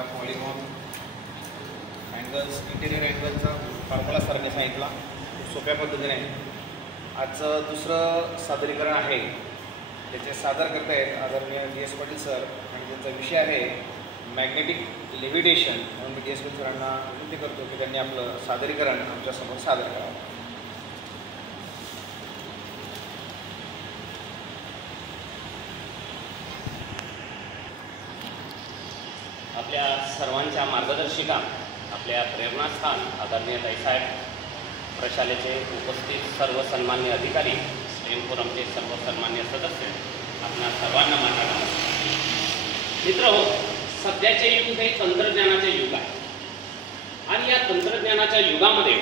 आपल्याला polygon angles interior अँगलचा formula सरांनी सांगितला खूप सोप्या पद्धतीने. आजचं दुसरं सादरीकरण आहे, त्याचे सादर करत आहेत आदरणीय DS पाटील सर आणि त्यांचा विषय आहे मॅग्नेटिक लेव्हिटेशन. म्हणून मी DS पाटील सरांना विनंती करतो की त्यांनी आपलं सादरीकरण आमच्यासमोर सादर करावं. आपल्या सर्वांच्या मार्गदर्शिका, आपल्या प्रेरणास्थान आदरणीय ताईसाहेब, प्रशालेचे उपस्थित सर्व सन्मान्य अधिकारी, स्टेम फोरमचे सर्व सन्मान्य सदस्य, आपल्या सर्वांना माझा नमस्कार. मित्रहो, सध्याचे युग हे तंत्रज्ञानाचे युग आहे आणि या तंत्रज्ञानाच्या युगामध्ये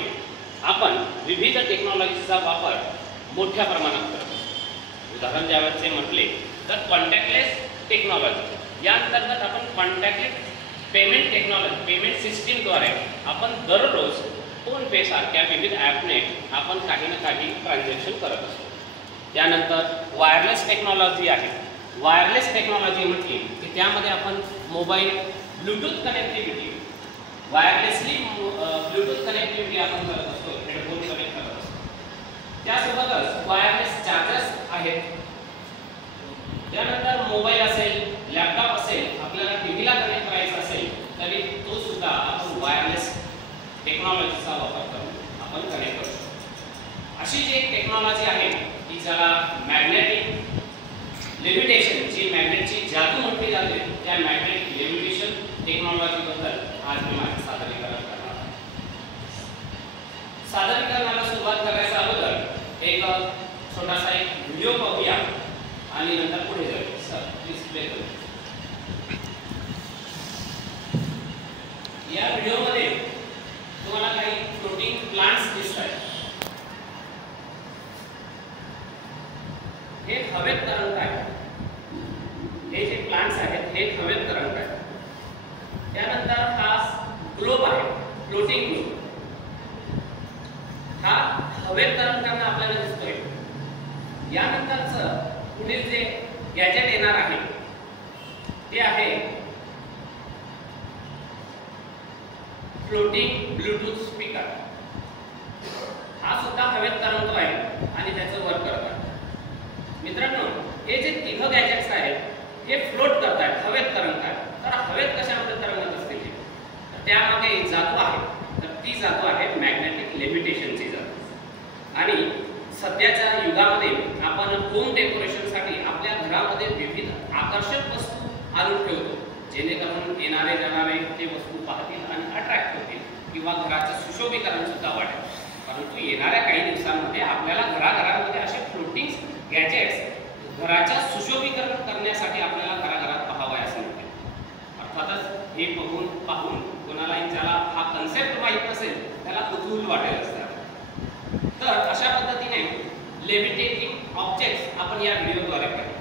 आपण विविध टेक्नॉलॉजीचा वापर मोठ्या प्रमाणात करतो. उदाहरण द्यायचे म्हटले तर कॉन्टॅक्टलेस टेक्नॉलॉजी. या अंतर्गत आपण कॉन्टॅक्टलेस पेमेंट टेक्नॉलॉजी, पेमेंट सिस्टीमद्वारे आपण दररोज फोनपे सारख्या विविध ॲपने आपण काही ना काही ट्रान्झॅक्शन करत असतो. त्यानंतर वायरलेस टेक्नॉलॉजी आहे. वायरलेस टेक्नॉलॉजी म्हटली की त्यामध्ये आपण mobile Bluetooth connectivity, wirelessly Bluetooth connectivity आपण करत असतो, हेडफोन कनेक्ट करत असतो. त्यासोबतच वायरलेस चार्जर्स आहेत. त्यानंतर मोबाईल असेल, लॅपटॉप असेल, आपल्याला टीव्हीला कनेक्ट करायचा असेल तरी तो सुद्धा आपण वायरलेस टेक्नॉलॉजीचा वापर करून आपण कनेक्ट करतो. अशी जी एक टेक्नॉलॉजी आहे की ज्याला मॅग्नेटिक लेव्हिटेशन, जी मॅग्नेटची जादू म्हटली जाते, त्या मॅग्नेटिक लेव्हिटेशन टेक्नॉलॉजीबद्दल आज मी माझे सादरीकरण करणार आहे. सादरीकरणाला सुरुवात करायच्या अगोदर एक छोटासा एक व्हिडिओ पाहूया आणि नंतर पुढे जाऊया. सर प्लीज प्ले करू. या व्हिडिओमध्ये तुम्हाला काही फ्लोटिंग प्लांट्स दिसत आहेत. हे हवेत तरंगत आहेत. हे जे प्लांट्स आहेत हे हवेत तरंगत आहेत. त्यानंतर हा ग्लोब आहे, फ्लोटिंग ग्लोब. हा हवेत तरंगताना आपल्याला दिसतोय. यानंतरचं पुढील जे गॅजेट येणार आहे ते आहे फ्लोटिंग ब्लूटूथ स्पीकर. हा सुद्धा हवेत तरंगतो आहे आणि त्याचं वर्क करत आहे. मित्रांनो, हे जे तिघ गॅजेट्स आहेत हे फ्लोट करत आहेत, हवेत तरंगत आहेत. तर हवेत कशामध्ये तरंगत असतील तर त्यामध्ये जादू आहे. तर ती जादू आहे मॅग्नेटिक लेव्हिटेशनची जादू. आणि सध्याच्या युगामध्ये आपण होम डेकोरेशनसाठी आपल्या घरामध्ये विविध आकर्षक वस्तू आणून ठेवतो, जेणेकरून येणारे जाणारे ते वस्तू पाहतील आणि अट्रॅक्ट होतील किंवा घराचं सुशोभीकरण सुद्धा वाढेल. परंतु येणाऱ्या काही दिवसांमध्ये आपल्याला घराघरांमध्ये असे फ्लोटिंग गॅजेट्स घराच्या सुशोभीकरण करण्यासाठी आपल्याला घराघरात पाहावयास मिळते. अर्थातच हे पाहून कोणाला ज्याला हा कन्सेप्ट माहीत नसेल त्याला कुतूहल वाटेल असतात. तर अशा पद्धतीने लेव्हिटेटिंग ऑब्जेक्ट्स आपण या व्हिडिओद्वारे करूया.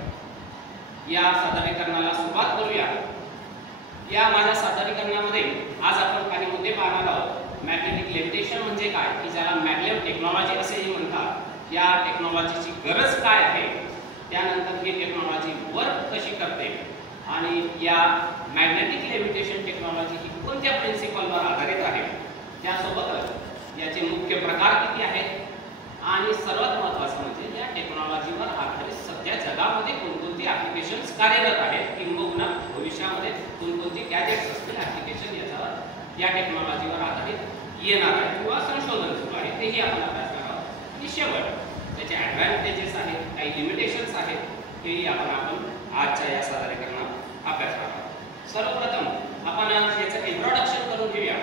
या सादरीकरणाला सुरुवात करूया. या माझ्या सादरीकरणामध्ये आज आपण काही मुद्दे पाहणार आहोत. मॅग्नेटिक लेव्हिटेशन म्हणजे काय, की ज्याला मॅग्लेव टेक्नॉलॉजी असेही म्हणतात. या टेक्नॉलॉजीची गरज काय आहे, त्यानंतर ही टेक्नॉलॉजी वर्क कशी करते आणि या मॅग्नेटिक लेव्हिटेशन टेक्नॉलॉजी ही कोणत्या प्रिन्सिपलवर आधारित आहे, त्यासोबतच याचे मुख्य प्रकार किती आहेत आणि सर्वात महत्त्वाचं म्हणजे या टेक्नॉलॉजीवर आधारित सध्या जगामध्ये कोणकोणती ॲप्लिकेशन्स कार्यरत आहेत किंबहुना भविष्यामध्ये कोणकोणती गॅजेट्स असतील, ॲप्लिकेशन याच्यावर या टेक्नॉलॉजीवर आधारित येणार आहे किंवा संशोधन सुरू आहे तेही आपण अभ्यास करणार आहोत. आणि शेवट त्याचे ॲडव्हान्टेजेस आहेत, काही लिमिटेशन्स आहेत, तेही आपण आजच्या या सादरीकरणात अभ्यास करणार आहोत. सर्वप्रथम आपण याचं इंट्रोडक्शन करून घेऊया.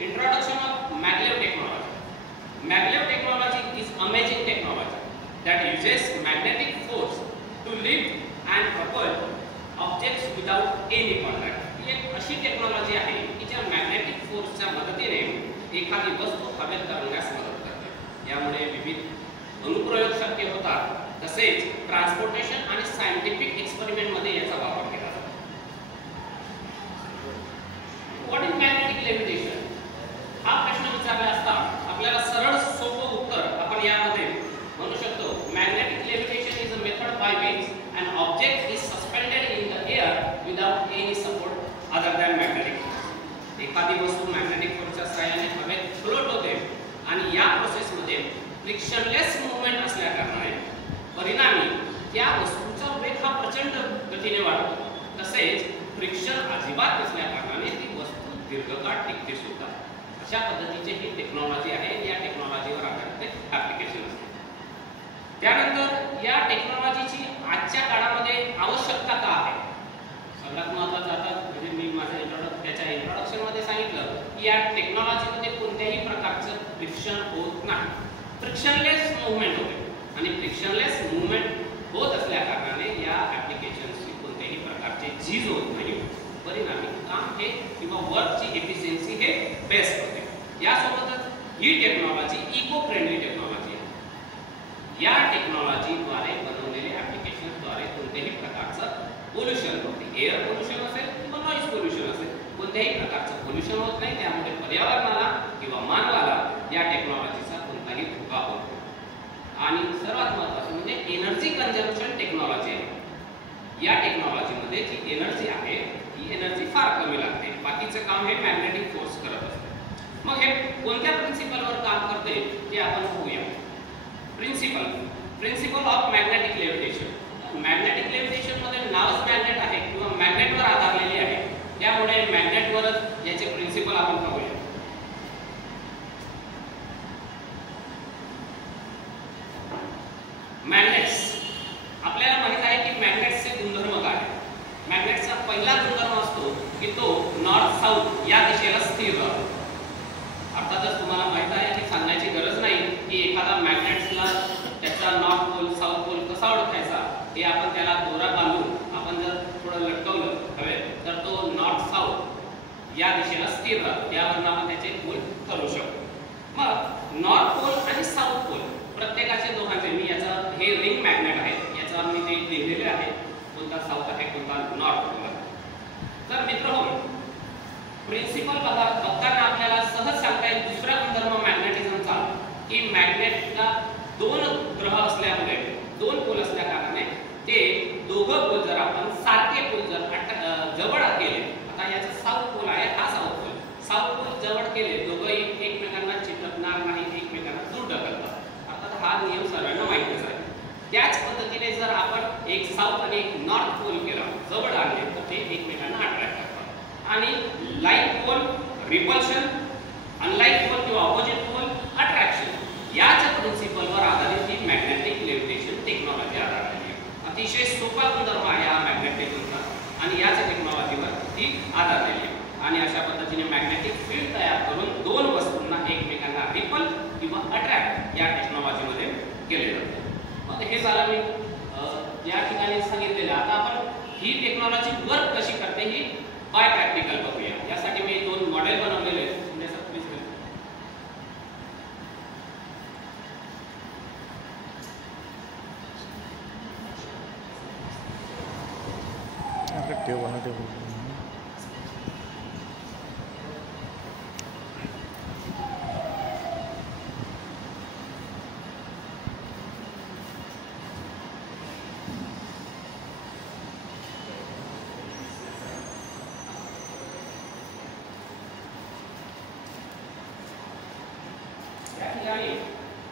Introduction of maglev technology. Maglev technology is amazing technology that uses magnetic force to lift and propel objects without any contact. ही एक अशी टेक्नॉलॉजी आहे की ज्या मॅग्नेटिक फोर्सच्या मदतीने एखादी वस्तू हवेत तरंगण्यास मदत करते. यामुळे विविध अनुप्रयोग शक्य होतात. तसेच ट्रान्सपोर्टेशन आणि सायंटिफिक एक्सपेरिमेंटमध्ये याचा वापर केला जातो. व्हॉट इज मॅग्नेटिक लेव्हिटेशन हा प्रश्न विचारला असता आपल्याला सरळ सोपं उत्तर आपण यामध्ये म्हणू शकतो. Magnetic levitation is a method by which an object is suspended in the air without any support other than magnetic force. एखादी वस्तू मॅग्नेटिक फोर्सच्या सहाय्याने हवेत फ्लोट होते आणि या प्रोसेसमध्ये फ्रिक्शनलेस मूवमेंट असल्या कारणाने परिणामी त्या वस्तूचा वेग हा प्रचंड गतीने वाढतो. तसेच फ्रिक्शन अजिबात नसल्या कारणाने ती वस्तू दीर्घकाळ टिकते सुद्धा. अशा पद्धतीची ही टेक्नॉलॉजी आहे. या टेक्नॉलॉजीवर आधारित ॲप्लिकेशन असते. त्यानंतर या टेक्नॉलॉजीची आजच्या काळामध्ये आवश्यकता का आहे? सगळ्यात महत्त्वाचं आता म्हणजे मी माझ्या त्याच्या इंट्रोडक्शनमध्ये सांगितलं की या टेक्नॉलॉजीमध्ये कोणत्याही प्रकारचं फ्रिक्शन होत नाही. फ्रिक्शनलेस मूवमेंट होते आणि फ्रिक्शनलेस मूवमेंट होत असल्या कारणाने या ॲप्लिकेशन्सची कोणत्याही प्रकारचे झीज होत नाही. परिणामी काम हे किंवा वर्कची एफिशियन्सी हे बेस्ट होते. यासोबतच ही टेक्नॉलॉजी इको फ्रेंडली टेक्नॉलॉजी आहे. या टेक्नॉलॉजीद्वारे बनवलेले ॲप्लिकेशन्सद्वारे कोणत्याही प्रकारचं पोल्युशन होते. एअर पोल्युशन असेल किंवा नॉईज पोल्युशन असेल, कोणत्याही प्रकारचं पोल्युशन होत नाही. त्यामुळे पर्यावरणाला किंवा मानवाला या टेक्नॉलॉजीचा कोणताही धोका होत नाही. आणि सर्वात महत्त्वाचं म्हणजे एनर्जी कंझम्पशन टेक्नॉलॉजी आहे. या टेक्नॉलॉजीमध्ये जी एनर्जी आहे ही एनर्जी फार कमी लागते. बाकीचं काम हे मॅग्नेटिक फोर्स करत असते. मग हे कोणत्या प्रिन्सिपलवर काम करते ते आपण बघूया. Principle of magnetic levitation. Magnetic लेव्हिटेशनमध्ये नावच मॅग्नेट आहे किंवा मॅग्नेटवर आधारलेली आहे. त्यामुळे मॅग्नेटवरच याचे प्रिन्सिपल आपण पाहूया. मॅग्नेट्स आपल्याला माहित आहे की मॅग्नेट्सचे गुणधर्म काय आहेत. मॅग्नेटचा पहिला गुणधर्म असतो की तो नॉर्थ साऊथ या दिशेला स्थिर राहतो. अर्थातच तुम्हाला माहित आहे की सांगण्याची गरज नाही की एखादा मॅग्नेट्सला त्याचा नॉर्थ पोल साऊथ पोल कसा ओळखायचा हे आपण त्याला दोरा बांधून आपण जर थोडं लटकवलं हवे तर तो नॉर्थ साऊथ या दिशेला स्थिर राहतो. त्यावरून आपण त्याचे पोल ठरवू शकतो. मग नॉर्थ पोल आणि साऊथ पोल प्रत्येकाचे दोघांचे मी याचा हे रिंग मॅग्नेट आहे याच्यावर मी ते लिहिलेले आहे कोणता साऊथ आहे कोणता नॉर्थ पोल आहे. तर मित्रांनो प्रिन्सिपल बघताना आपल्याला सहज सांगता येईल दुसरा गुणधर्म मॅग्नेटिझमचा की मॅग्नेटला दोन ग्रह असल्यामुळे दोन पोल असल्या कारणाने ते दोघं पोल जर आपण सारखे पोल जर जवळ केले, आता याचा साऊथ पोल आहे हा साऊथ पोल जवळ केले दोघंही एकमेकांना चिटकणार नाही, एकमेकांना दूर ढकलतात. आता हा नियम सर्वांना माहितच आहे. त्याच पद्धतीने जर आपण एक साऊथ आणि एक नॉर्थ पोल केला जवळ आणले तर ते एकमेकांना अट्रॅक्ट करतात. आणि like pole repulsion, unlike pole किंवा ऑपोजिट पोल अट्रॅक्शन याच प्रिन्सिपलवर आधारित ही मॅग्नेटिक लेव्हिटेशन टेक्नॉलॉजी आधारलेली आहे. अतिशय सोपा गुणधर्म आहे हा मॅग्नेटिझमचा आणि याच टेक्नॉलॉजीवर ही आधारलेली आहे. आणि अशा पद्धतीने मॅग्नेटिक फील्ड तयार करून दोन वस्तूंना एकमेकांना रिपल किंवा अट्रॅक्ट या टेक्नॉलॉजीमध्ये केले जाते. मग हे झालं मी या ठिकाणी सांगितलेलं. आता आपण ही टेक्नॉलॉजी वर्क कशी करते ही बाय प्रॅक्टिकल बघूया. यासाठी मी दोन मॉडेल बनवलेले आहेत.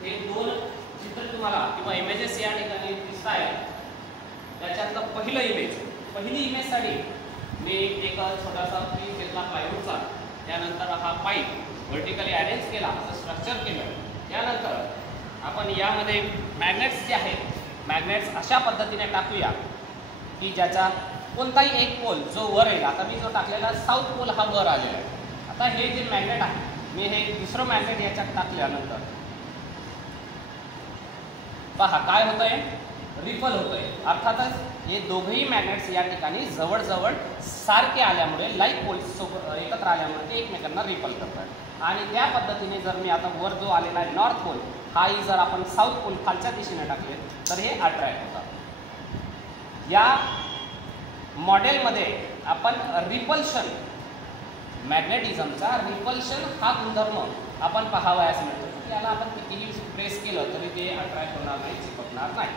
हे दोन चित्र तुम्हाला किंवा इमेजेस या ठिकाणी दिसत आहेत. त्याच्यातलं पहिली इमेजसाठी मी एक छोटासा पीस घेतला प्लायवूडचा. त्यानंतर हा पाईप व्हर्टिकली अरेंज केला, असं स्ट्रक्चर केलं. त्यानंतर आपण यामध्ये मॅग्नेट्स जे आहेत मॅग्नेट्स अशा पद्धतीने टाकूया की ज्याचा कोणताही एक पोल जो वर येईल. आता मी जो टाकलेला साऊथ पोल हा वर आलेला आहे. आता हे जे मॅग्नेट आहे मी हे दुसरं मॅग्नेट याच्यात टाकल्यानंतर पहा काय होतंय, रिपल होतंय. अर्थातच हे दोघंही मॅग्नेट्स या ठिकाणी जवळजवळ सारखे आल्यामुळे लाईक पोल्स एकत्र आल्यामुळे ते एकमेकांना रिपल करतात. आणि त्या पद्धतीने जर मी आता वर जो आलेला आहे नॉर्थ पोल हाही जर आपण साऊथ पोल खालच्या दिशेने टाकले तर हे अट्रॅक्ट होतात. या मॉडेलमध्ये आपण रिपल्शन मॅग्नेटिझमचा रिपल्शन हा गुणधर्म आपण पाहावयास मिळतो. त्याला आपण कितीही प्रेस केलं तरी ते अट्रॅक्ट होणार नाही, चिपकणार नाही.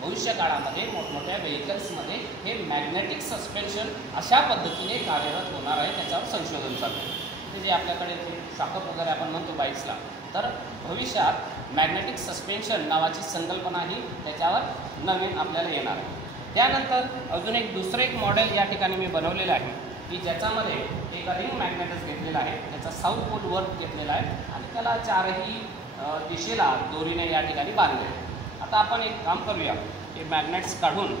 भविष्य काळामध्ये मोठमोठ्या व्हेकल्समध्ये हे मॅग्नेटिक सस्पेन्शन अशा पद्धतीने कार्यरत होणार आहे, त्याच्यावर संशोधन चालू आहे. ते जे आपल्याकडे जे शॉकअप वगैरे आपण म्हणतो बाईक्सला, तर भविष्यात मॅग्नेटिक सस्पेन्शन नावाची संकल्पना ही त्याच्यावर नवीन आपल्याला येणार आहे. त्यानंतर अजून एक दुसरं एक मॉडेल या ठिकाणी मी बनवलेलं आहे की ज्याच्यामध्ये एक रिंग मॅग्नेटस घेतलेला आहे, त्याचा साऊथ पोल वर घेतलेला आहे आणि त्याला चारही दिशेला दोरीने या ठिकाणी बांधले आहे. आता आपण एक काम करूया, हे मॅग्नेट्स काढून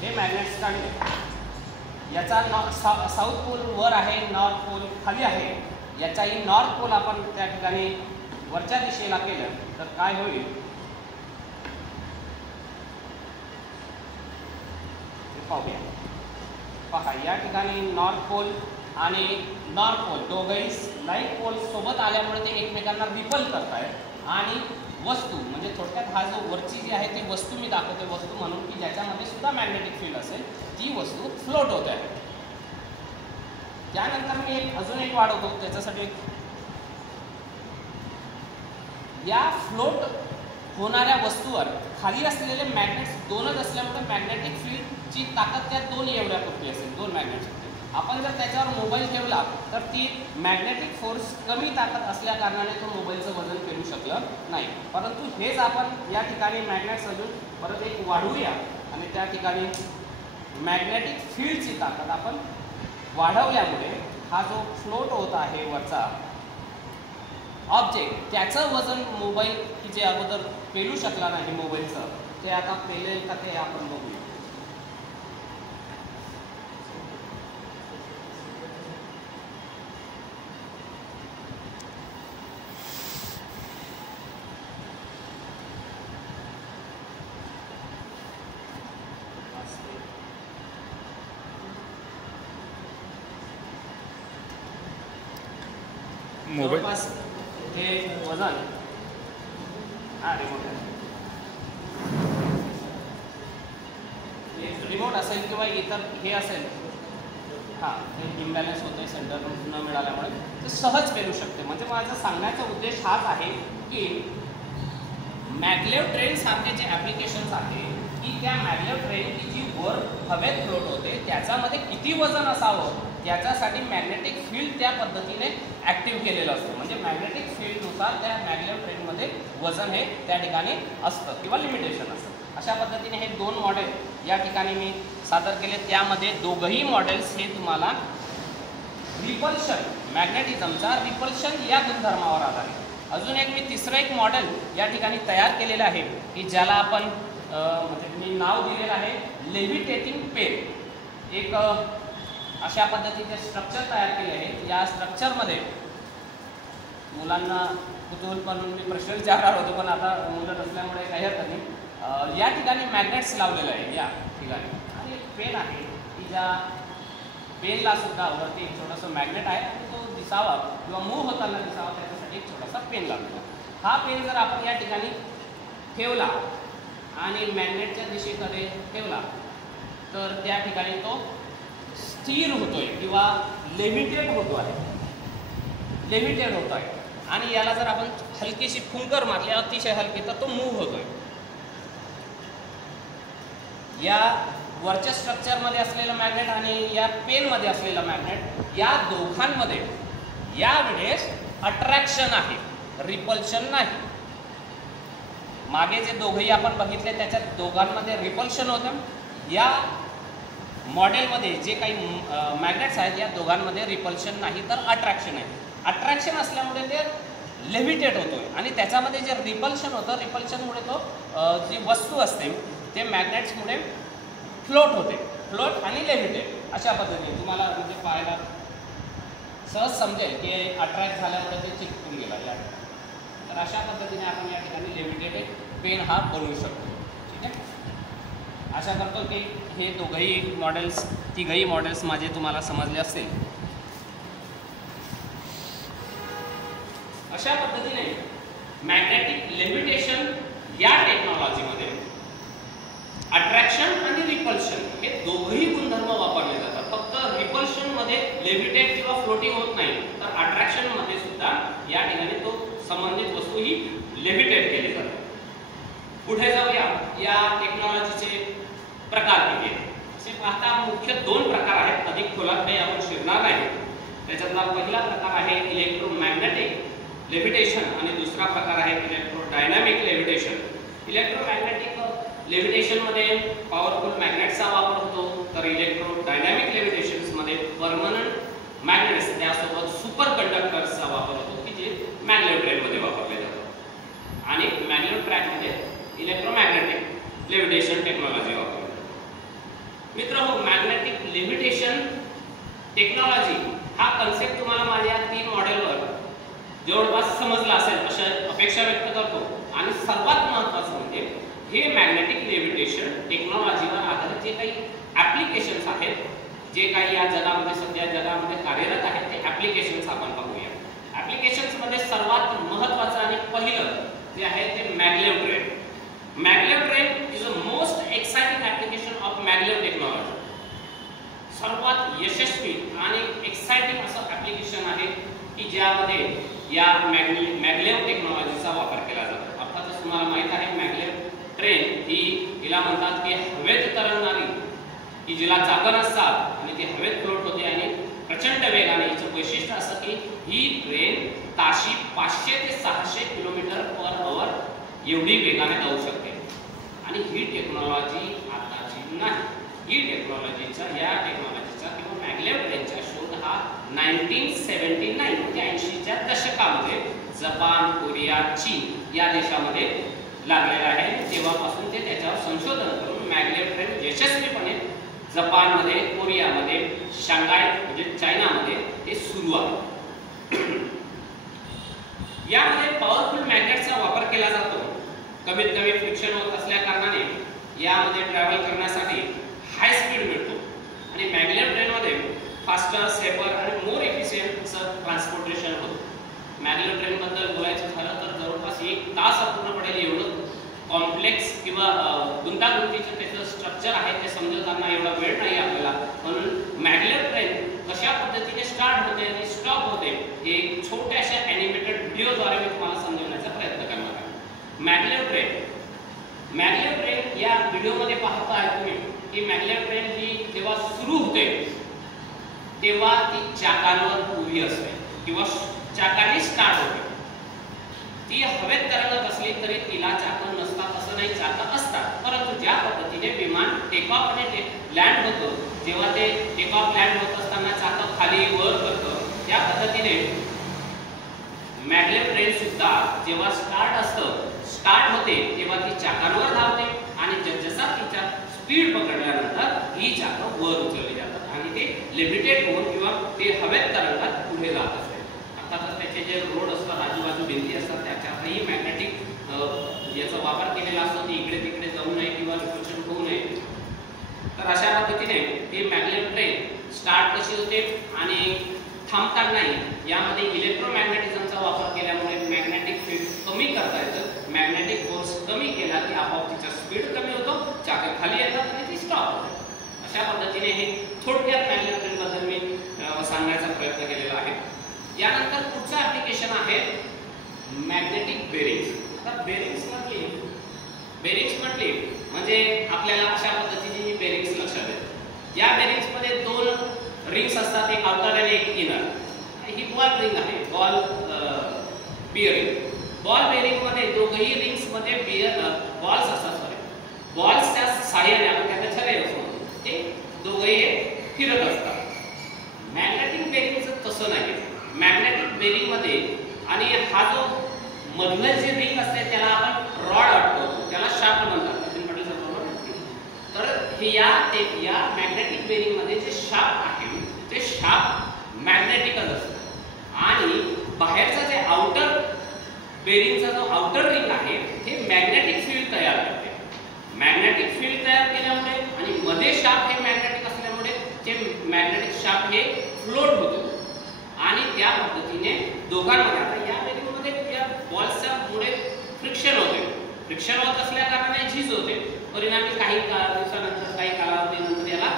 हे मॅग्नेट्स काढले, याचा साऊथ पोल वर आहे, नॉर्थ पोल खाली आहे. याचाही नॉर्थ पोल आपण त्या ठिकाणी वरच्या दिशेला केलं तर काय होईल, पाहूया. पहा, या ठिकाणी नॉर्थ पोल आणि नॉर्थ पोल दोघंही लाईट पोल सोबत आल्यामुळे ते एकमेकांना रिपल करत आहेत आणि वस्तू म्हणजे थोडक्यात हा जो वरची जी आहे ती वस्तू मी दाखवते वस्तू म्हणून की ज्याच्यामध्ये सुद्धा मॅग्नेटिक फील्ड असेल, ती वस्तू फ्लोट होत आहे. त्यानंतर मी अजून एक वाढवतो, त्याच्यासाठी या फ्लोट होणाऱ्या वस्तूवर खाली असलेले मॅग्नेट्स दोनच असल्यामुळे मॅग्नेटिक फील्डची ताकद त्या दोन एवढ्यापुरती असेल, दोन मॅग्नेट्स. आपण जर त्याच्यावर मोबाईल ठेवला तर ती मॅग्नेटिक फोर्स कमी ताकद असल्या कारणाने तो मोबाईलचं वजन पेलू शकलं नाही. परंतु हेच आपण या ठिकाणी मॅग्नेट्स अजून परत एक वाढवूया आणि त्या ठिकाणी मॅग्नेटिक फील्डची ताकद आपण वाढवल्यामुळे हा जो फ्लोट होत आहे वरचा ऑब्जेक्ट, त्याचं वजन मोबाईल की जे अगोदर पेलू शकला नाही मोबाईलचं, ते आता पेलेल का ते आपण बघूया. जवळपास हे वजन रिमोट असेल किंवा इतर हे असेल, हे इम्बॅलन्स होतं सेंटर न मिळाल्यामुळे ते सहज पेलू शकते. म्हणजे माझा सांगण्याचा उद्देश हाच आहे की मॅग्लेव ट्रेन सारखे जे ॲप्लिकेशन्स आहे की त्या मॅग्लेव ट्रेन की जी वर हवेत फ्लोट होते त्याच्यामध्ये किती वजन असावं याच्यासाठी मॅग्नेटिक फील्ड त्या पद्धतीने ॲक्टिव्ह केलेलं असतं. म्हणजे मॅग्नेटिक फील्डनुसार त्या मॅग्लेव ट्रेनमध्ये वजन हे त्या ठिकाणी असतं किंवा लिमिटेशन असतं. अशा पद्धतीने हे दोन मॉडेल या ठिकाणी मी सादर केले. त्यामध्ये दोघंही मॉडेल्स हे तुम्हाला रिपल्शन, मॅग्नेटिझमचा रिपल्शन या गुणधर्मावर आधारित. अजून एक मी तिसरं एक मॉडेल या ठिकाणी तयार केलेलं आहे की ज्याला आपण म्हणजे मी नाव दिलेलं आहे लेव्हिटेटिंग पेन. एक अशा पद्धतीचे स्ट्रक्चर तयार केले आहे. या स्ट्रक्चरमध्ये मुलांना कुतूहल म्हणून मी प्रश्न विचारणार होतो, पण आता मुलं नसल्यामुळे काही हरकत नाही. या ठिकाणी मॅग्नेट्स लावलेलं आहे या ठिकाणी आणि एक पेन आहे की ज्या पेनला सुद्धा वरती एक छोटंसं मॅग्नेट आहे आणि तो दिसावा किंवा मूव्ह होताना दिसावा त्याच्यासाठी एक छोटासा पेन लावलेला. हा पेन जर आपण या ठिकाणी ठेवला आणि मॅग्नेटच्या दिशेकडे ठेवला तर त्या ठिकाणी तो स्थिर होतोय किंवा लेव्हिटेट होतो आहे, लेव्हिटेट होतो आहे. आणि याला जर आपण हलकीशी फुंकर मारली अतिशय हलकी तर तो मूव्ह होतोय. या वरच्या स्ट्रक्चरमध्ये असलेलं मॅग्नेट आणि या पेनमध्ये असलेलं मॅग्नेट या दोघांमध्ये यावेळेस अट्रॅक्शन आहे, रिपल्शन नाही. मागे जे दोघंही आपण बघितले त्याच्यात दोघांमध्ये रिपल्शन होतं. या मॉडेलमध्ये जे काही मॅग्नेट्स आहेत या दोघांमध्ये रिपल्शन नाही तर अट्रॅक्शन आहे. अट्रॅक्शन असल्यामुळे ते लेव्हिटेट होतोय आणि त्याच्यामध्ये जे रिपल्शन होतं, रिपल्शनमुळे तो जी वस्तू असते ते मॅग्नेट्समुळे फ्लोट होते. फ्लोट आणि लेव्हिटेट अशा पद्धतीने तुम्हाला म्हणजे पाहायला सहज समजेल की अट्रॅक्ट झाल्यामुळे ते चिकटून गेला या. तर अशा पद्धतीने आपण या ठिकाणी लेव्हिटेटेड पेन हा बनवू शकतो. ठीक आहे, आशा करतो की हे दोघंही मॉडेल्स, तिघही मॉडेल्स माझे तुम्हाला समजले असतील. अशा पद्धतीने मॅग्नेटिक लेव्हिटेशन या टेक्नॉलॉजीमध्ये अट्रॅक्शन आणि रिपल्शन हे दोघंही गुणधर्म वापरले जातात. फक्त रिपल्शनमध्ये लेव्हिटेट किंवा फ्लोटिंग होत नाही तर अट्रॅक्शनमध्ये सुद्धा या ठिकाणी तो संबंधित वस्तू ही लेव्हिटेट केली जाते. पुढे जाऊया. या टेक्नॉलॉजीचे प्रकार किती आहेत असे पाहता मुख्य दोन प्रकार आहेत. अधिक खोलात काही आपण शिरणार नाही. त्याच्यातला पहिला प्रकार आहे इलेक्ट्रोमॅग्नेटिक लेव्हिटेशन आणि दुसरा प्रकार आहे इलेक्ट्रोडायनामिक लेव्हिटेशन. इलेक्ट्रोमॅग्नेटिक लेव्हिटेशन मध्ये पॉवरफुल मॅग्नेटचा वापर होतो, तर इलेक्ट्रोडायनामिक लेव्हिटेशन्स मध्ये परमनंट मॅग्नेट्स त्यासोबत सुपर कंडक्टर्सचा वापर होतो की जे मॅग्नेट ट्रेन मध्ये वापरले जातात. आणि मॅग्नेट ट्रॅक मध्ये इलेक्ट्रोमॅग्नेटिक लेव्हिटेशन टेक्नॉलॉजी वापरली. मित्रांनो, मॅग्नेटिक लेव्हिटेशन टेक्नॉलॉजी हा कन्सेप्ट तुम्हाला माझ्या 3 मॉडेलवर जवळपास समजला असेल अशा अपेक्षा व्यक्त करतो. आणि सर्वात महत्त्वाचं म्हणजे हे मॅग्नेटिक लेव्हिटेशन टेक्नॉलॉजीवर आधारित जे काही ॲप्लिकेशन्स आहेत, जे काही या जगामध्ये सध्या जगामध्ये कार्यरत आहेत ते ॲप्लिकेशन्स आपण पाहूया. ॲप्लिकेशन्समध्ये सर्वात महत्त्वाचं आणि पहिलं जे आहे ते maglev train. Maglev train is a most exciting application of maglev technology. सर्वात यशस्वी आणि एक्साइटिंग असं ॲप्लिकेशन आहे की ज्यामध्ये या मॅग्लेव टेक्नॉलॉजीचा वापर केला जातो. अर्थातच तुम्हाला माहित आहे मॅग्लेव ट्रेन ही हिला म्हणतात की हवेत तरंगणारी, की जिला चाकं नसतात आणि ती हवेत फ्लोट होते आणि प्रचंड वेगाने. हिचं वैशिष्ट्य असं की ही ट्रेन ताशी 500 ते 600 किलोमीटर पर आवर एवढी वेगाने जाऊ शकते. आणि ही टेक्नॉलॉजी आताची नाही. ही टेक्नॉलॉजीचा किंवा मॅग्लेव ट्रेनचा शोध हा 1979 म्हणजे 80च्या दशकामध्ये जपान, कोरिया, चीन या देशामध्ये लागलेला आहे. तेव्हापासून ते त्याच्यावर संशोधन करून मॅग्लेव ट्रेन यशस्वीपणे जपानमध्ये, कोरियामध्ये, शांघाय म्हणजे चायनामध्ये ते सुरू आहे. यामध्ये पॉवरफुल मॅग्नेटचा वापर केला जातो. कमीत कमी फ्रिक्शन होत असल्या कारणाने यामध्ये ट्रॅव्हल करण्यासाठी हाय स्पीड मिळतो. आणि मॅग्लेव ट्रेनमध्ये फास्टर, सेफर आणि मोर एफिशियंट असं ट्रान्सपोर्टेशन होतं. मॅग्लेव ट्रेनबद्दल बोलायचं झालं तर जवळपास 1 तास पूर्ण पडेल एवढं कॉम्प्लेक्स किंवा गुंतागुंतीचं त्याचं स्ट्रक्चर आहे ते समजताना एवढा वेळ नाही आपल्याला. म्हणून मॅग्लेव ट्रेन कशा पद्धतीने स्टार्ट होते आणि स्टॉप होते हे छोट्याशा ॲनिमेटेड व्हिडिओद्वारे मी तुम्हाला समजवण्याचा प्रयत्न करणार आहे. मॅग्लेव ट्रेन या व्हिडिओमध्ये पाहता तुम्ही की मॅग्लेव ट्रेन ही जेव्हा सुरू होते तेव्हा ती चाकांवर उभी असते किंवा चाकांनी स्टार्ट होते. ती हवेत तरंगत असली तरी तिला चाकं नसतात असं नाही, चाकं असतात. परंतु ज्या पद्धतीने विमान टेक ऑफ आणि लँड होतं, जेव्हा ते टेक ऑफ लँड होत असताना चाकं खाली वर करतं, त्या पद्धतीने मॅग्लेव ट्रेन सुद्धा जेव्हा स्टार्ट होते तेव्हा ती चाकांवर धावते आणि जसा तिचा स्पीड पकडल्यानंतर ही चाकं वर उचलली जातात आणि ते लिमिटेड होऊन किंवा ते हवेत तरंगात पुढे जात असते. अर्थातच त्याचे जे रोड असतात, आजूबाजू भिंती असतात, त्याच्यातही मॅग्नेटिक याचा वापर केलेला असतो की इकडे तिकडे जाऊ नये किंवा रिफ्लेक्शन होऊ नये. तर अशा पद्धतीने ही मॅग्लेव ट्रेन स्टार्ट कशी होते आणि थांबतात नाही. यामध्ये इलेक्ट्रोमॅग्नेटिझमचा वापर केल्यामुळे मॅग्नेटिक फील्ड कमी करता येतं. मॅग्नेटिक फोर्स कमी केला की आपोआप तिचा स्पीड कमी होतो, चाकं खाली येतात आणि ती स्टॉप होते. अशा पद्धतीने हे थोडक्यात मॅग्लेव ट्रेनबद्दल मी सांगण्याचा प्रयत्न केलेला आहे. यानंतर पुढचं ॲप्लिकेशन आहे मॅग्नेटिक बेरिंग्स. तर बेरिंग्स म्हटली म्हणजे आपल्याला अशा पद्धतीची बेरिंग्स लक्षात येतात. या बेरिंग्समध्ये 2 रिंग्स असतात, एक आउटर आणि एक इनर. ही बॉल रिंग आहे, बॉल बिअरिंग. बॉल बेरिंग मध्ये दोघही रिंग्स मध्ये बॉल्स असतात. बॉल्सच्या सहाय्याने आपण त्याला छरे असतो ते दोघे फिरत असतात. मॅग्नेटिक बेरिंगचं तसं नाही. मॅग्नेटिक बेरिंग मध्ये आणि हा जो मधलं जे रिंग असते त्याला आपण रॉड अटकवतो, त्याला शाफ्ट म्हणतात. तर हे या मॅग्नेटिक बेरिंग मध्ये जे शाफ्ट आहे ते शाफ्ट मॅग्नेटिकच असतं आणि बाहेरचा जे आउटर बेरिंगचा जो आउटर रिंग आहे ते मॅग्नेटिक फील्ड तयार करते. मॅग्नेटिक फील्ड तयार केल्यामुळे आणि मध्ये शाफ्ट हे मॅग्नेटिक असल्यामुळे ते मॅग्नेटिक शाफ्ट हे फ्लोट होतो आणि त्या पद्धतीने दोघांमध्ये आता या बेरिंगमध्ये या बॉल्सच्या मुळे फ्रिक्शन होते. फ्रिक्शन होत असल्या कारणाने झीज होते. परिणामी काही दिवसानंतर काही कालावधीनंतर याला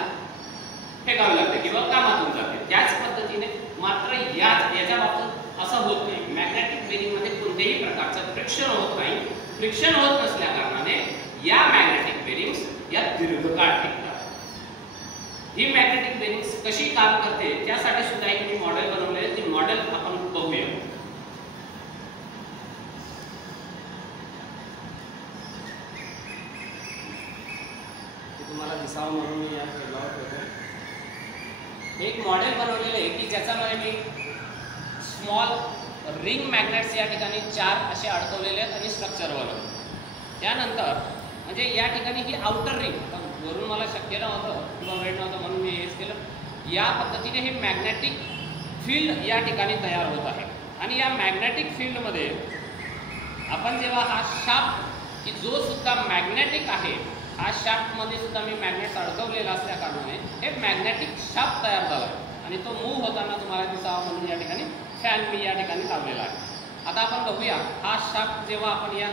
फेकावे लागते किंवा कामातून जाते. त्याच पद्धतीने मात्र याच्या बाबतीत असं होत नाही. मॅग्नेटिक बेरिंग मध्ये कोणत्याही प्रकारचं फ्रिक्शन होत नाही. फ्रिक्शन होत नसल्या कारणाने या मॅग्नेटिक बेरिंग्स या दीर्घकाळ टिकतात. ही मॅग्नेटिक बेरिंग्स कशी काम करते त्यासाठी सुद्धा एक मी मॉडेल बनवले आहे. ते मॉडेल आपण बघूया. तुम्हाला दिसावं म्हणून मी या टेबलावर ठेवतो. एक मॉडेल बनवलेलं आहे की ज्याच्यामध्ये मी स्मॉल रिंग मॅग्नेट्स या ठिकाणी 4 असे अडकवलेले आहेत आणि स्ट्रक्चर बनवलं. त्यानंतर म्हणजे या ठिकाणी ही आउटर रिंग, वरून मला शक्य नव्हतं किंवा वेळ नव्हतं म्हणून मी हेच केलं. या पद्धतीने हे मॅग्नेटिक फील्ड या ठिकाणी तयार होत आहे. आणि या मॅग्नेटिक फील्डमध्ये आपण जेव्हा हा शाफ्ट की जो सुद्धा मॅग्नेटिक आहे, हा शाफ्टमध्ये सुद्धा मी मॅग्नेट्स अडकवलेला असल्या कारणाने हे मॅग्नेटिक शाफ्ट तयार झाला आणि तो मूव्ह होताना तुम्हाला दिसावा म्हणून या ठिकाणी फॅन मी या ठिकाणी लावलेला आहे. आता आपण बघूया हा शाफ्ट जेव्हा आपण या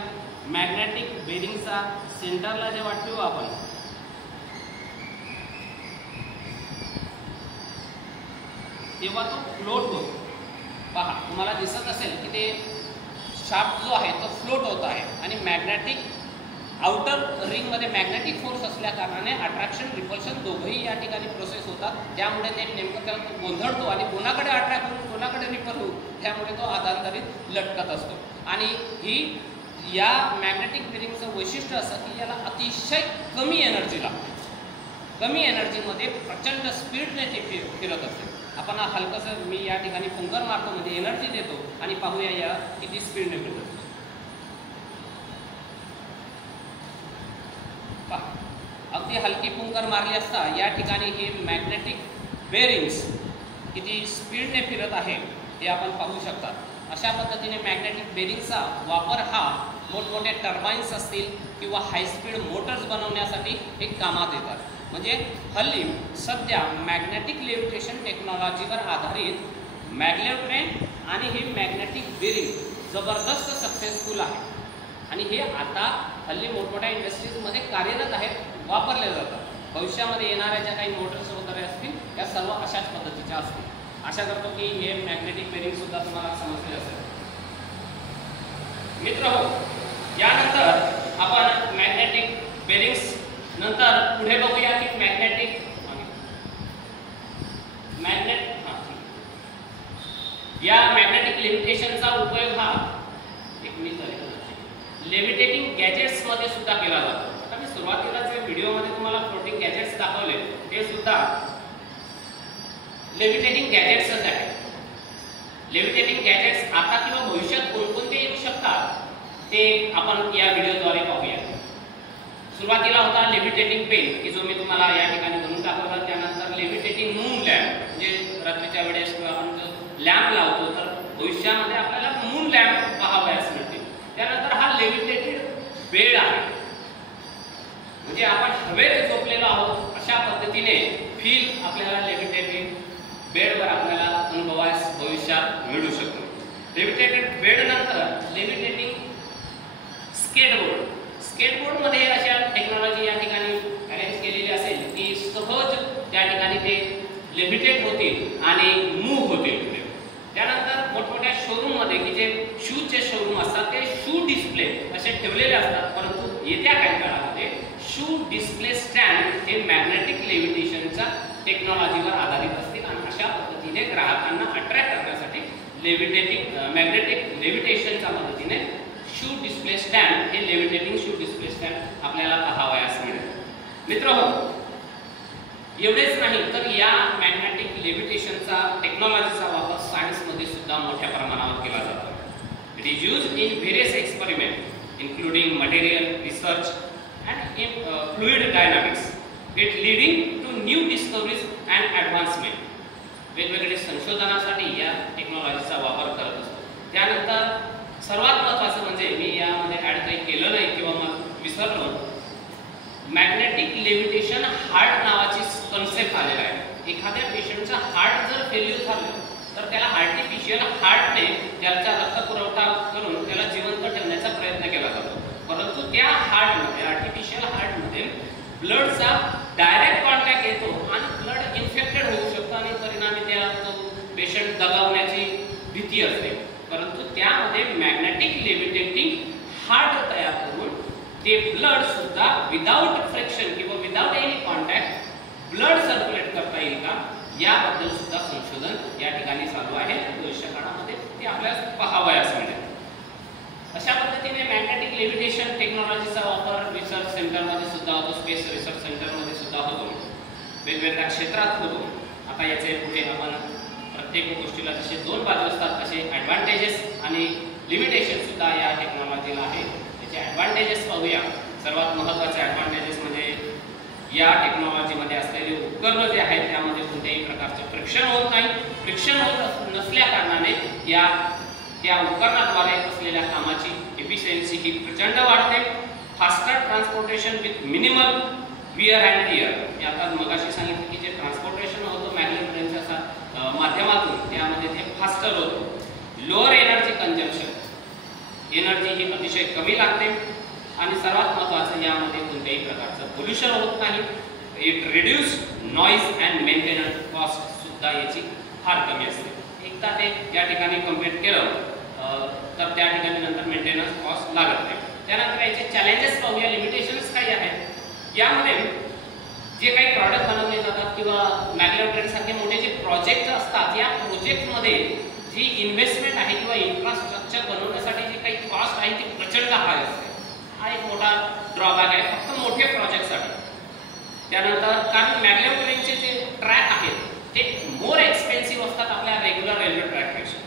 मॅग्नेटिक बेरिंगचा सेंटरला जेव्हा ठेवू आपण, तेव्हा तो फ्लोट होतो. पहा तुम्हाला दिसत असेल की ते शाफ्ट जो आहे तो फ्लोट होत आहे आणि मॅग्नेटिक आउटर रिंगमध्ये मॅग्नेटिक फोर्स असल्या कारणाने अट्रॅक्शन रिपल्शन दोघंही या ठिकाणी प्रोसेस होतात. त्यामुळे ते नेमकं त्याला तो गोंधळतो आणि कोणाकडे अट्रॅक्ट होऊन कोणाकडे रिपल होऊ, त्यामुळे तो आधांतरित लटकत असतो. आणि ही या मॅग्नेटिक बेरिंगचं वैशिष्ट्य असं की याला अतिशय कमी एनर्जी लागते. कमी एनर्जीमध्ये प्रचंड स्पीडने ते फिरत असते. आपण हलकंसं मी या ठिकाणी फुंकर मारतो म्हणजे एनर्जी देतो आणि पाहूया या किती स्पीडने फिरत. अगदी हलकी फुंकर मारली असता या ठिकाणी हे मॅग्नेटिक बेरिंग्स किती स्पीडने फिरत आहे हे आपण पाहू शकता. अशा पद्धतीने मॅग्नेटिक बेरिंगचा वापर हा मोठमोठे टर्बाईन्स असतील किंवा हायस्पीड मोटर्स बनवण्यासाठी हे कामात येतात. म्हणजे हल्ली सध्या मॅग्नेटिक लेव्हिटेशन टेक्नॉलॉजीवर आधारित मॅग्लेव ट्रेन आणि हे मॅग्नेटिक बेरिंग जबरदस्त सक्सेसफुल आहे आणि हे आता हल्ली मोठमोठ्या इंडस्ट्रीजमध्ये कार्यरत आहेत, वापरले जातात. भविष्यामध्ये येणाऱ्या ज्या काही मोटर्स वगैरे असतील त्या सर्व अशाच पद्धतीच्या असतील. आशा करतो की हे मॅग्नेटिक बेरिंग सुद्धा तुम्हाला समजले असेल. मित्रहो, यानंतर आपण मॅग्नेटिक बेरिंग्स नंतर पुढे बघूया की मॅग्नेट या मॅग्नेटिक लेव्हिटेशनचा उपयोग हा लेव्हिटेटिंग गॅजेट्स मध्ये सुद्धा केला जातो. आता मी सुरुवातीला जे व्हिडिओमध्ये तुम्हाला फ्लोटिंग गॅजेट्स दाखवले ते सुद्धा लेव्हिटेटिंग गॅजेट्सच आहेत. लेव्हिटेटिंग गॅजेट्स आता किंवा भविष्यात कोणकोणते येऊ शकतात ते आपण या व्हिडिओद्वारे पाहूया. सुरुवातीला होता लेव्हिटेटिंग पेन की जो मी तुम्हाला या ठिकाणी बनवून दाखवला. त्यानंतर लेव्हिटेटिंग मून लॅम्प, म्हणजे रात्रीच्या वेळेस आपण जो लॅम्प लावतो तर भविष्यामध्ये आपल्याला मून लॅम्प पाहावयास मिळते. त्यानंतर हा लेव्हिटेटेड बेड आहे, म्हणजे आपण हवेत झोपलेलो आहोत अशा पद्धतीने फील आपल्याला लेव्हिटेटेड बेडवर आपल्याला अनुभवास भविष्यात मिळू शकतो. लेव्हिटेटेड बेड नंतर लेव्हिटेटिंग स्केटबोर्ड. स्केटबोर्डमध्ये अशा टेक्नॉलॉजी या ठिकाणी अरेंज केलेली असेल की सहज त्या ठिकाणी ते लेव्हिटेट होतील आणि मूव्ह होतील. त्यानंतर मोठमोठ्या शोरूममध्ये की जे शूजचे शोरूम असतात ते शू डिस्प्ले असे ठेवलेले असतात, परंतु येत्या काही काळामध्ये शू डिस्प्ले स्टँड हे मॅग्नेटिक लेव्हिटेशनच्या टेक्नॉलॉजीवर आधारित असतील आणि अशा पद्धतीने ग्राहकांना अट्रॅक्ट करण्यासाठी मॅग्नेटिक लेव्हिटेशनच्या मदतीने शू डिस्प्ले स्टँड हे लेव्हिटेटिंग शू डिस्प्ले स्टँड आपल्याला पाहावयास मिळेल. मित्रहो, एवढेच नाही तर या मॅग्नेटिक लेव्हिटेशनचा टेक्नॉलॉजीचा वापर सायन्समध्ये सुद्धा मोठ्या प्रमाणावर केला जातो. It is used in various experiment including material research and in fluid dynamics, it leading to new discoveries and advancement. वेगवेगळे संशोधनासाठी या टेक्नॉलॉजीचा वापर करत असतो. त्यानंतर सर्वात महत्त्वाचं म्हणजे मी यामध्ये ॲड काही केलं नाही किंवा मग विसरलो, मॅग्नेटिक लेव्हिटेशन हार्ट नावाची कन्सेप्ट आलेला आहे. एखाद्या पेशंटचा हार्ट जर फेल्युअर झालं तर त्याला आर्टिफिशियल हार्टने त्याचा रक्तपुरवठा करून त्याला जिवंत ठेवण्याचा प्रयत्न केला जातो. परंतु त्या हार्टमध्ये आर्टिफिशियल हार्टमध्ये ब्लडचा डायरेक्ट कॉन्टॅक्ट येतो आणि ब्लड इन्फेक्टेड होऊ शकतो आणि परिणामी त्या पेशंट दगावण्याची भीती असते. परंतु त्यामध्ये मॅग्नेटिक लेव्हिटेटिंग हार्ट तयार करून ते ब्लड सुद्धा विदाउट फ्रिक्शन किंवा without any contact blood circulate करता येईल का याबद्दल सुद्धा संशोधन या ठिकाणी चालू आहे. भविष्य काळामध्ये ते आपल्याला पाहावयास मिळेल. अशा पद्धतीने मॅग्नेटिक लेव्हिटेशन टेक्नॉलॉजीचा वापर रिसर्च सेंटरमध्ये सुद्धा होतो, स्पेस रिसर्च सेंटरमध्ये सुद्धा होतो, वेगवेगळ्या क्षेत्रात होतो. आता याचे पुढे आपण प्रत्येक गोष्टीला जसे दोन बाजू असतात तसे ॲडव्हान्टेजेस आणि लिमिटेशन सुद्धा या टेक्नॉलॉजीला आहे. त्याचे ॲडव्हान्टेजेस पाहूया. सर्वात महत्त्वाचे ॲडव्हान्टेजेस म्हणजे या टेक्नॉलॉजीमध्ये असलेले उपकरणं जे आहेत त्यामध्ये कोणत्याही प्रकारचे फ्रिक्शन होत नाही. फ्रिक्शन होत नसल्या कारणाने त्या उपकरणाद्वारे असलेल्या कामाची एफिशियन्सी ही प्रचंड वाढते. Faster transportation with minimal wear and tear. मी आता मगाशी सांगितलं की जे ट्रान्सपोर्टेशन होतं मॅग्नेट ट्रेनच्या माध्यमातून त्यामध्ये ते फास्टर होतं. Lower energy consumption. एनर्जी ही अतिशय कमी लागते आणि सर्वात महत्त्वाचं यामध्ये कोणत्याही प्रकारचं पोल्युशन होत नाही. It reduce noise and maintenance cost सुद्धा याची फार कमी असते. एकदा ते या ठिकाणी कम्प्लीट केलं तर त्या ठिकाणी नंतर मेंटेनन्स कॉस्ट लागत नाही. त्यानंतर याचे चॅलेंजेस पाहूया, लिमिटेशन्स काही आहेत. यामध्ये जे काही प्रॉडक्ट बनवले जातात किंवा मॅग्नेट ट्रेनसारखे मोठे जे प्रोजेक्ट असतात या प्रोजेक्टमध्ये जी इन्व्हेस्टमेंट आहे किंवा इन्फ्रास्ट्रक्चर बनवण्यासाठी जी काही कॉस्ट आहे ती प्रचंड हाय असते. हा एक मोठा ड्रॉबॅक आहे फक्त मोठे प्रोजेक्टसाठी. त्यानंतर कारण मॅग्नेट ट्रेनचे जे ट्रॅक आहेत ते मोर एक्सपेन्सिव्ह असतात आपल्या रेग्युलर रेल्वे ट्रॅकपेक्षा.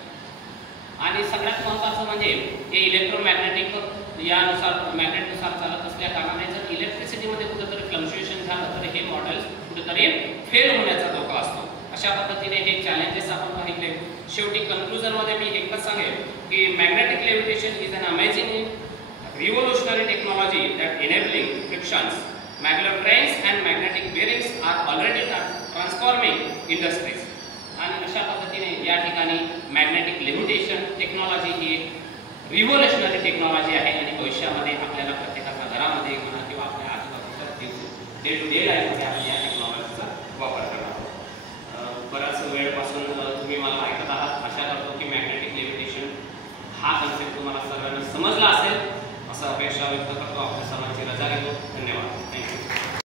आणि सगळ्यात महत्त्वाचं म्हणजे हे इलेक्ट्रोमॅग्नेटिक यानुसार मॅग्नेटनुसार चालत असल्या कारणाने जर इलेक्ट्रिसिटीमध्ये कुठेतरी फ्लक्च्युएशन झालं तर हे मॉडेल्स कुठेतरी फेल होण्याचा धोका असतो. अशा पद्धतीने हे चॅलेंजेस आपण पाहिले. शेवटी कन्क्लुजनमध्ये मी एकच सांगेन की magnetic levitation is an amazing revolutionary technology that enabling frictions, maglev trains and magnetic bearings are already transforming industries. आणि अशा पद्धतीने या ठिकाणी मॅग्नेटिक लेव्हिटेशन टेक्नॉलॉजी ही रिव्होल्युशनरी टेक्नॉलॉजी आहे आणि भविष्यामध्ये आपल्याला प्रत्येकाच्या घरामध्ये म्हणा किंवा आपल्या आजूबाजूच्या डे टू डे लाईफमध्ये आपण या टेक्नॉलॉजीचा वापर करणार आहोत. बराच वेळपासून तुम्ही मला ऐकत आहात. आशा करतो की मॅग्नेटिक लेव्हिटेशन हा कन्सेप्ट तुम्हाला सर्वांना समजला असेल असं अपेक्षा व्यक्त करतो. आपल्या सर्वांची रजा घेतो. धन्यवाद.